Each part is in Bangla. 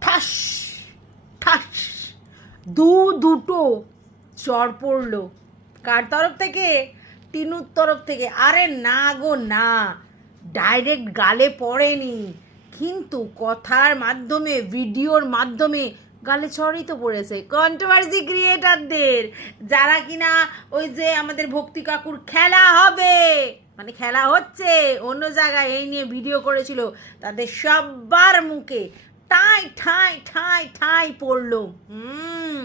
ঠাস ঠাস। দু দুটো চর পড়ল। কার তরফ থেকে? টিনুর তরফ থেকে। আরে না গো, না। ডাইরেক্ট গালে পড়েনি। কিন্তু কথার মাধ্যমে, ভিডিওর মাধ্যমে গালে চড়ই তো পড়েছে। কন্ট্রোভার্সি ক্রিয়েটারদের যারা কিনা ওই যে আমাদের ভক্তি কাকুর খেলা হবে। মানে খেলা হচ্ছে। অন্য জায়গায় এই নিয়ে ভিডিও করেছিল। তাদের সবার মুখে ঠাই ঠাই ঠাই ঠাই পড়ল। হুম,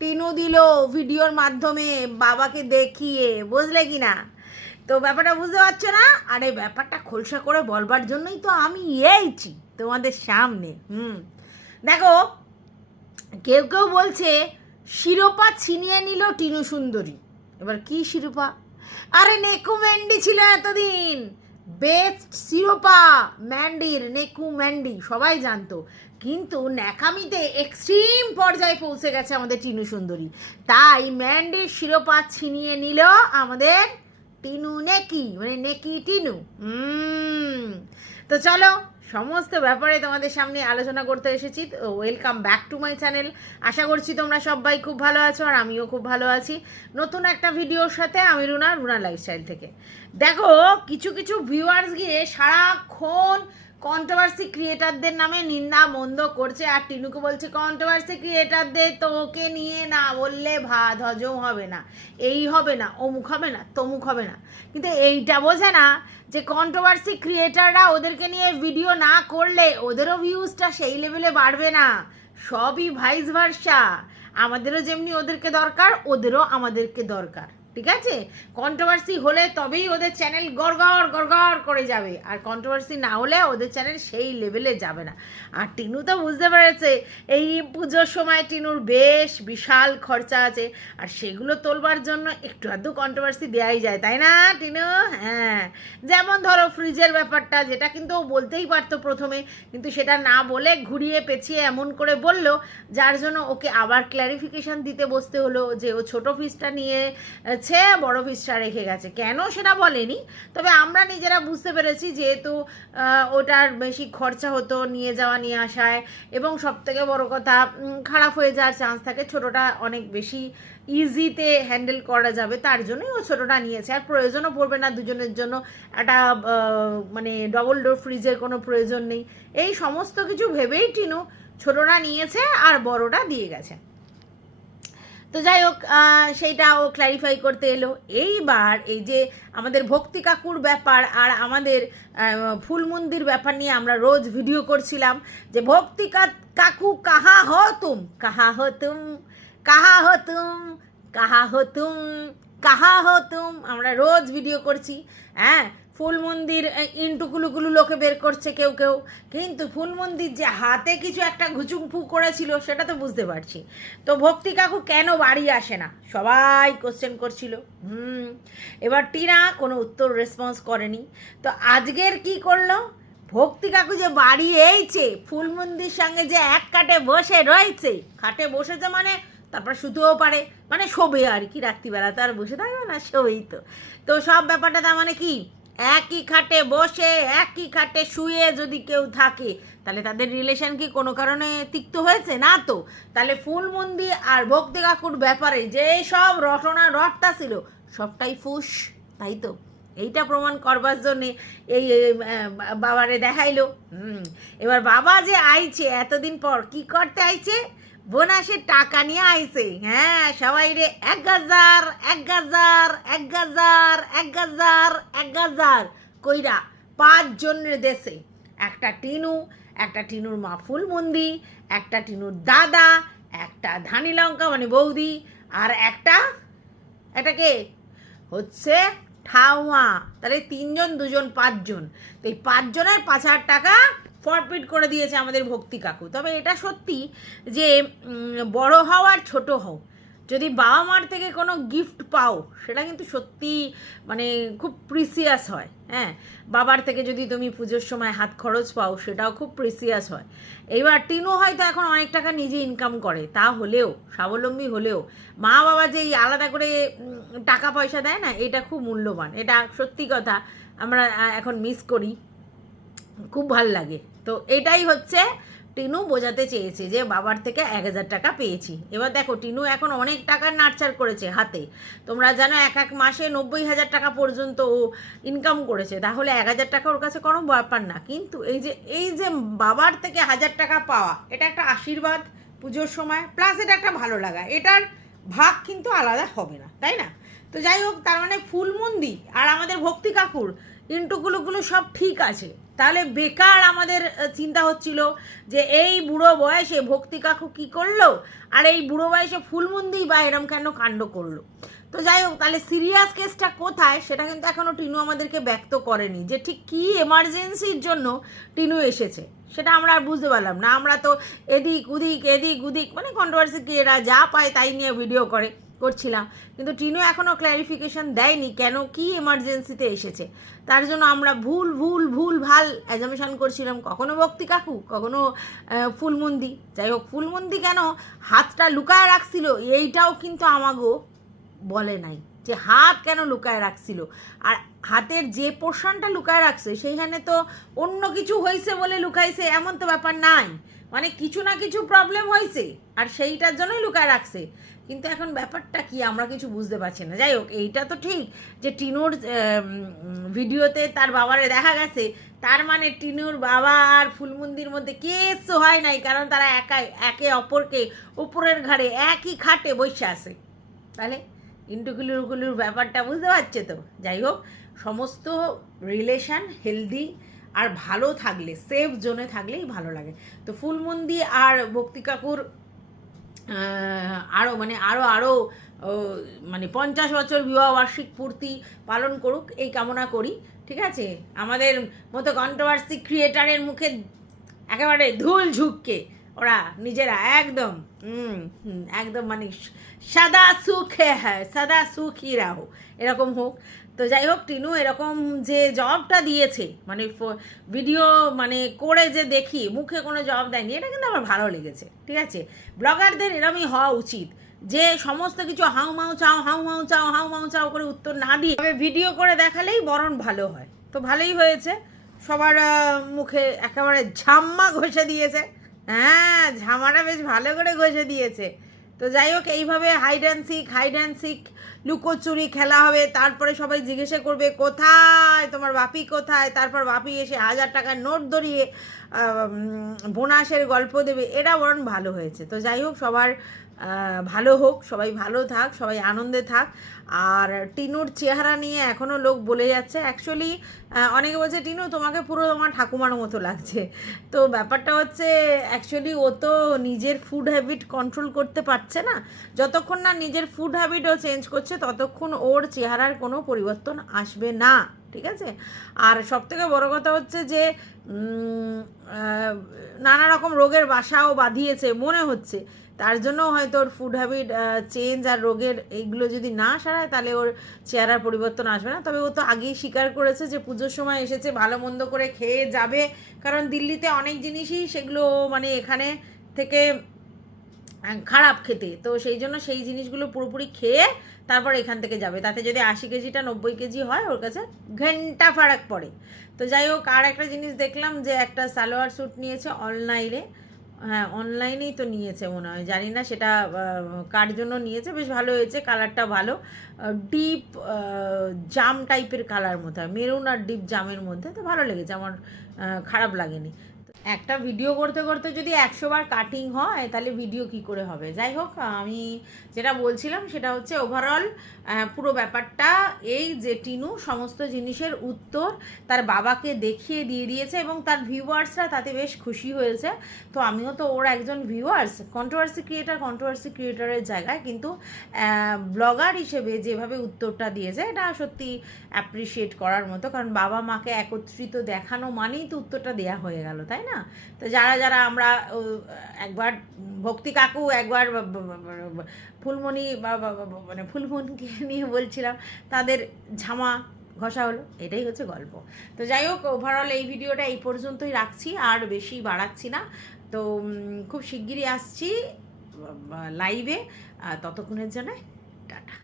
টিনু দিল ভিডিওর মাধ্যমে বাবাকে দেখিয়ে, বুঝলে কি না? তো ব্যাপারটা বুঝতে পারছ না? আরে ব্যাপারটা খোলসা করে বলবার জন্যই তো আমি এইছি তোমাদের সামনে, হুম। দেখো, কেউ কেউ বলছে, শিরোপা ছিনিয়ে নিল টিনু সুন্দরী। এবার কি শিরোপা? আরে নেকুমেন্ডি ছিল এতদিন। বেস্ট শিরোপা, ম্যান্ডির, নেকু ম্যান্ডি, সবাই জানতো। কিন্তু ন্যাকামিতে এক্সট্রিম পর্যায়ে পৌঁছে গেছে আমাদের টিনু সুন্দরী। তাই ম্যান্ডির শিরোপা ছিনিয়ে নিল আমাদের টিনু নেকি মানে নেকি টিনু। তো চলো সমস্ত ব্যাপারে তোমাদের সামনে আলোচনা করতে এসেছি। তো welcome back to my channel আশা করছি তোমরা সবাই খুব ভালো আছো আর আমিও খুব ভালো আছি। নতুন একটা ভিডিওর সাথে আমি রুনা রুনা লাইফস্টাইল থেকে। দেখো, কিছু কিছু ভিউয়ার্স গিয়ে সারাক্ষণ কন্ট্রোভার্সি ক্রিয়েটারদের নামে নিন্দা মন্দ করছে। আর টিনুকে বলছে কন্ট্রোভার্সি ক্রিয়েটারদের তো ওকে নিয়ে না বললে ভাত হজম হবে না। এই হবে না, অমুক হবে না, তমুক হবে না। কিন্তু এইটা বোঝে না যে কন্ট্রোভার্সি ক্রিয়েটাররা ওদেরকে নিয়ে ভিডিও না করলে ওদেরও ভিউজটা সেই লেভেলে বাড়বে না। সবই ভাইস ভার্সা আমাদেরও যেমনি ওদেরকে দরকার, ওদেরও আমাদেরকে দরকার। ঠিক আছে? কন্ট্রোভার্সি হলে তবেই ওদের চ্যানেল গড়গড় গড়গড় করে যাবে। আর কন্ট্রোভার্সি না হলে ওদের চ্যানেল সেই লেভেলে যাবে না। আর টিনু তো বুঝতে পেরেছে, এই পুজোর সময় টিনুর বেশ বিশাল খরচা আছে। আর সেগুলো তোলবার জন্য একটু আধটু কন্ট্রোভার্সি দেওয়াই যায়, তাই না, টিনু? হ্যাঁ। যেমন ধরো ফ্রিজের ব্যাপারটা, যেটা কিন্তু ও বলতেই পারতো প্রথমে, কিন্তু সেটা না বলে ঘুরিয়ে পেঁচিয়ে এমন করে বলল, যার জন্য ওকে আবার ক্ল্যারিফিকেশান দিতে বসতে হলো যে ও ছোট ফ্রিজটা নিয়ে ছে বড় ফিসটা রেখে গেছে। কেন সেটা বলেনি? তবে আমরা নিজেরা বুঝতে পেরেছি যেহেতু ওটার বেশি খরচা হতো নিয়ে যাওয়া, নিয়ে আসায়, এবং সব থেকে বড় কথা খারাপ হয়ে যাওয়ার চান্স থাকে, ছোটোটা অনেক বেশি ইজিতে হ্যান্ডেল করা যাবে, তার জন্যই ও ছোটোটা নিয়েছে। আর প্রয়োজনও পড়বে না দুজনের জন্য, একটা মানে ডবল ডোর ফ্রিজের কোনো প্রয়োজন নেই। এই সমস্ত কিছু ভেবেই টিনু ছোটোটা নিয়েছে আর বড়টা দিয়ে গেছে। তো যাই হোক সেইটা ও ক্ল্যারিফাই করতে এলো। এইবার এই যে আমাদের ভক্তি কাকুর ব্যাপার আর আমাদের ফুলমন্দির ব্যাপার নিয়ে আমরা রোজ ভিডিও করছিলাম যে ভক্তি কাকু কাহা হো তুম? কাহা হো তুম? কাহা হো তুম? কাহা হো তুম? কাহা হো তুম? আমরা রোজ ভিডিও করছি। হ্যাঁ ফুল মন্দির ইন্টুকুলুকুলু লোকে বের করছে কেউ কেউ। কিন্তু ফুল মন্দির যে হাতে কিছু একটা ঘুচুংফু করেছিল, সেটা তো বুঝতে পারছি। তো ভক্তি কাকু কেন বাড়ি আসে না? সবাই কোশ্চেন করছিল। হুম, এবার টিনা কোনো উত্তর রেসপন্স করেনি। তো আজকের কি করল? ভক্তি কাকু যে বাড়ি এইছে, ফুল মন্দির সঙ্গে যে এক কাটে বসে রয়েছে। খাটে বসেছে মানে তারপর শুতেও পারে মানে শোবে আর কি রাত্রিবেলা। তো আর বসে থাকবে না, শোবেই তো। তো সব ব্যাপারটা তার মানে কি? একই খাটে বসে, একই খাটে শুয়ে যদি কেউ থাকে, তাহলে তাদের রিলেশন কি কোনো কারণে তিক্ত হয়েছে? না তো। তাহলে ফুলমন্দি আর ভক্তি কাকুর ব্যাপারে যে সব রটনা রটতা ছিল, সবটাই ফুস, তাই তো? এইটা প্রমাণ করবার জন্যে এই বাবারে দেখাইলো। হুম, এবার বাবা যে আইছে এতদিন পর, কি করতে আইছে? বোনাসের টাকা নিয়ে আইছে। হ্যাঁ সবাই রে, এক হাজার এক হাজার এক হাজার এক হাজার এক হাজার কইরা পাঁচজন রে দেশে। একটা টিনু, একটা টিনুর মা ফুলমন্দি, একটা টিনুর দাদা, একটা ধানি লঙ্কা মানে বৌদি, আর একটা এটাকে হচ্ছে ঠাউয়া তাহলে তিনজন, দুজন, পাঁচজন। তো এই পাঁচজনের পাঁচ হাজার টাকা ফরফিট করে দিয়েছে আমাদের ভক্তি কাকু। তবে এটা সত্যি যে বড় হও আর ছোট হও। যদি বাবা মার থেকে কোনো গিফট পাও, সেটা কিন্তু সত্যি মানে খুব প্রিসিয়াস হয় হ্যাঁ? বাবার থেকে যদি তুমি পুজোর সময় হাত খরচ পাও, সেটাও খুব প্রিসিয়াস হয়। এইবার টিনু হয়তো এখন অনেক টাকা নিজে ইনকাম করে, তা হলেও, স্বাবলম্বী হলেও মা বাবা যে আলাদা করে টাকা পয়সা দেয় না, এটা খুব মূল্যবান। এটা সত্যি কথা, আমরা এখন মিস করি। খুব ভালো লাগে। তো এটাই হচ্ছে টিনু বোঝাতে চেয়েছে যে বাবার থেকে এক হাজার টাকা পেয়েছি। এবার দেখো, টিনু এখন অনেক টাকার নার্চার করেছে হাতে। তোমরা জানো এক এক মাসে নব্বই হাজার টাকা পর্যন্ত ও ইনকাম করেছে। তাহলে এক হাজার টাকা ওর কাছে কোনো ব্যাপার না। কিন্তু এই যে এই যে বাবার থেকে হাজার টাকা পাওয়া, এটা একটা আশীর্বাদ পুজোর সময়। প্লাস এটা একটা ভালো লাগা। এটার ভাগ কিন্তু আলাদা হবে না, তাই না? তো যাই হোক, তার মানে ফুলমন্দি আর আমাদের ভক্তি কাকুর ইন্টুগুলোগুলো সব ঠিক আছে। তাহলে বেকার আমাদের চিন্তা হচ্ছিল যে এই বুড়ো বয়সে ভক্তি কাকু কী করল? আর এই বুড়ো বয়সে ফুলমন্দি বা এরম কেন কাণ্ড করল? তো যাই হোক, তাহলে সিরিয়াস কেসটা কোথায়? সেটা কিন্তু এখনও টিনু আমাদেরকে ব্যক্ত করেনি যে ঠিক কী এমার্জেন্সির জন্য টিনু এসেছে। সেটা আমরা আর বুঝতে পারলাম না। আমরা তো এদিক উদিক এদিক উদিক মানে কন্ট্রোভার্সি এরা যা পায় তাই নিয়ে ভিডিও করে। করছিলাম। কিন্তু টিনু এখনও ক্ল্যারিফিকেশন দেয়নি কেন কি এমার্জেন্সিতে এসেছে। তার জন্য আমরা ভুল ভুল ভুল, ভালো অ্যাজামেশন করছিলাম। কখনো ভক্তি কাকু, কখনো ফুলমন্দি। যাই হোক, ফুলমন্দি কেন হাতটা লুকায় রাখছিল, এইটাও কিন্তু আমাগো বলে নাই যে হাত কেন লুকায় রাখছিল। আর হাতের যে পোর্শনটা লুকায় রাখছে, সেইখানে তো অন্য কিছু হয়েছে বলে লুকাইছে, এমন তো ব্যাপার নাই। মানে কিছু না কিছু প্রবলেম হয়েছে, আর সেইটার জন্যই লুকায় রাখছে। কিন্তু এখন ব্যাপারটা কি, আমরা কিছু বুঝতে পারছি না। যাই হোক, এইটা তো ঠিক যে টিনুর ভিডিওতে তার বাবারে দেখা গেছে। তার মানে টিনুর বাবা আর ফুলমন্দির মধ্যে কিছু হয় নাই, কারণ তারা একাই, একে অপরকে উপরের ঘাড়ে একই খাটে বসে আছে। তাহলে ইন্টুকুলুরগুলুর ব্যাপারটা বুঝতে পারছে তো? যাই হোক, সমস্ত রিলেশন হেলদি আর ভালো থাকলে সেফ জোনে থাকলেই ভালো লাগে। তো ফুলমন্দি আর ভক্তি কাকুর আরও মানে আরও আরও মানে পঞ্চাশ বছর বিবাহ বার্ষিক পূর্তি পালন করুক, এই কামনা করি, ঠিক আছে? আমাদের মতো কন্ট্রোভার্সি ক্রিয়েটারের মুখে একেবারে ধুল ঝুঁককে ওরা নিজেরা একদম একদম মানে সাদা সুখে হ্যাঁ সাদা সুখী রাহো, এরকম হোক। তো যাই হোক, টিনু এরকম যে জবটা দিয়েছে মানে ভিডিও মানে করে যে দেখি, মুখে কোনো জব দেয়নি, এটা কিন্তু আমার ভালো লেগেছে, ঠিক আছে? ব্লগারদের এরমই হওয়া উচিত, যে সমস্ত কিছু হাউ মাউ চাও, হাউ মাউ চাও, হাউ মাউ চাও করে উত্তর না দিয়ে, তবে ভিডিও করে দেখালেই বরণ ভালো হয়। তো ভালোই হয়েছে, সবার মুখে একেবারে ঝাম্মা ঘষে দিয়েছে। হ্যাঁ ঝামাটা বেশ ভালো করে ঘষে দিয়েছে। তো যাই হোক, এইভাবে hide and seek hide and লুকোচুরি খেলা হবে, তারপরে সবাই জিজ্ঞাসা করবে, কোথায়? তোমার বাপি কোথায়? তারপর বাপি এসে হাজার টাকার নোট ধরিয়ে বোনাসের গল্প দেবে। এটা বরং ভালো হয়েছে। তো যাই হোক, সবার ভালো হোক, সবাই ভালো থাক, সবাই আনন্দে থাক। আর টিনুর চেহারা নিয়ে এখনও লোক বলে যাচ্ছে। অ্যাকচুয়ালি অনেকে বলছে, টিনু, তোমাকে পুরো তোমার ঠাকুমার মতো লাগছে। তো ব্যাপারটা হচ্ছে অ্যাকচুয়ালি ও তো নিজের ফুড হ্যাবিট কন্ট্রোল করতে পারছে না। যতক্ষণ না নিজের ফুড হ্যাবিটও চেঞ্জ করছে, ততক্ষণ ওর চেহারার কোনো পরিবর্তন আসবে না। ঠিক আছে? আর সব থেকে বড় কথা হচ্ছে যে নানা রকম রোগের বাসাও বাঁধিয়েছে, মনে হচ্ছে। তার জন্য হয়তো ওর ফুড হ্যাবিট চেঞ্জ আর রোগের এইগুলো যদি না সারায়, তাহলে ওর চেহারার পরিবর্তন আসবে না। তবে ও তো আগেই স্বীকার করেছে যে পুজোর সময় এসেছে, ভালো মন্দ করে খেয়ে যাবে। কারণ দিল্লিতে অনেক জিনিসই সেগুলো মানে এখানে থেকে খারাপ খেতে। তো সেই জন্য সেই জিনিসগুলো পুরোপুরি খেয়ে তারপর এখান থেকে যাবে। তাতে যদি আশি কেজিটা নব্বই কেজি হয়, ওর কাছে ঘণ্টা ফারাক পড়ে। তো যাই হোক, আর একটা জিনিস দেখলাম যে একটা সালোয়ার স্যুট নিয়েছে অনলাইনে হ্যাঁ অনলাইনেই তো নিয়েছে মনে হয়। জানি না সেটা কার জন্য নিয়েছে, বেশ ভালো হয়েছে কালারটা ভালো। ডিপ জাম টাইপের কালার মতো হয়। মেরুন আর ডিপ জামের মধ্যে, তো ভালো লেগেছে, আমার খারাপ লাগেনি। একটা ভিডিও করতে করতে যদি একশো বার কাটিং হয়, তাহলে ভিডিও কি করে হবে? যাই হোক, আমি যেটা বলছিলাম সেটা হচ্ছে ওভারঅল পুরো ব্যাপারটা এই যে টিনু সমস্ত জিনিসের উত্তর তার বাবাকে দেখিয়ে দিয়ে দিয়েছে এবং তার ভিউয়ার্সরা তাতে বেশ খুশি হয়েছে। তো আমিও তো ওর একজন ভিউয়ার্স কন্ট্রোভার্সি ক্রিয়েটার কন্ট্রোভার্সি ক্রিয়েটারের জায়গায়, কিন্তু ব্লগার হিসেবে যেভাবে উত্তরটা দিয়েছে, এটা সত্যি অ্যাপ্রিসিয়েট করার মতো। কারণ বাবা মাকে একত্রিত দেখানো মানেই তো উত্তরটা দেয়া হয়ে গেল, তাই না? তো যারা যারা আমরা একবার ভক্তি কাকু, একবার ফুলমণি বা- মানে ফুলমণিকে নিয়ে বলছিলাম, তাদের ঝামা ঘষা হলো। এটাই হচ্ছে গল্প। তো যাই হোক ওভারঅল এই ভিডিওটা এই পর্যন্তই রাখছি, আর বেশি বাড়াচ্ছি না। তো খুব শিগগিরই আসছি লাইভে ততক্ষণের জন্য, টাটা।